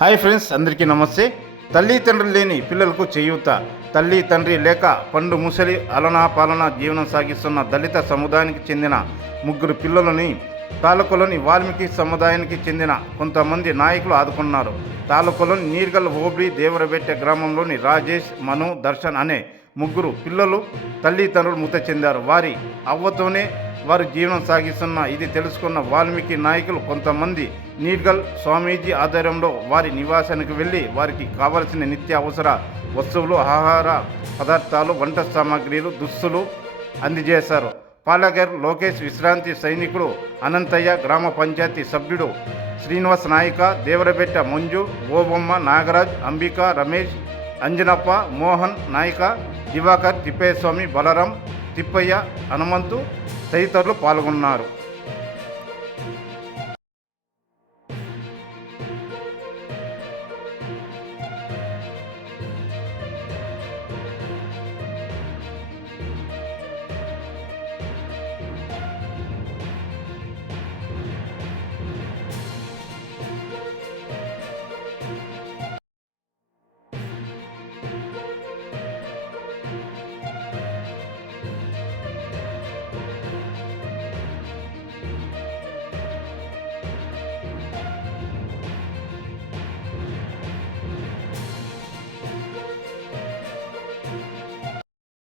Hi friends, అందరికీ నమస్తే. తల్లి తండ్రి లేని పిల్లలకు చేయూత. తల్లి తండ్రి లేక పండు ముసలి అలనా పాలన జీవనం సాగిస్తున్న దళిత సముదాయానికి చెందిన ముగ్గురు పిల్లలని తాలూకులోని వాల్మీకి సముదాయానికి చెందిన కొంతమంది నాయకులు ఆదుకున్నారు. తాలూకులోని నీర్గల్ హోబ్లీ దేవరబెట్టె గ్రామంలోని రాజేష్, మను, దర్శన్ అనే ముగ్గురు పిల్లలు తల్లిదండ్రులు మృతి చెందారు. వారి అవ్వతోనే వారు జీవనం సాగిస్తున్న ఇది తెలుసుకున్న వాల్మీకి నాయకులు కొంతమంది నీర్గల్ స్వామీజీ ఆధ్వర్యంలో వారి నివాసానికి వెళ్ళి వారికి కావలసిన నిత్య అవసర వస్తువులు, ఆహార పదార్థాలు, వంట సామాగ్రిలు, దుస్తులు అందజేశారు. పాలగర్ లోకేష్, విశ్రాంతి సైనికుడు అనంతయ్య, గ్రామ పంచాయతీ సభ్యుడు శ్రీనివాస్ నాయక, దేవరబెట్ట మంజు, ఓబొమ్మ, నాగరాజ్, అంబిక, రమేష్, అంజనప్ప, మోహన్ నాయక, దివాకర్, తిప్పేస్వామి, బలరాం, తిప్పయ్య, హనుమంతు తదితరులు పాల్గొన్నారు.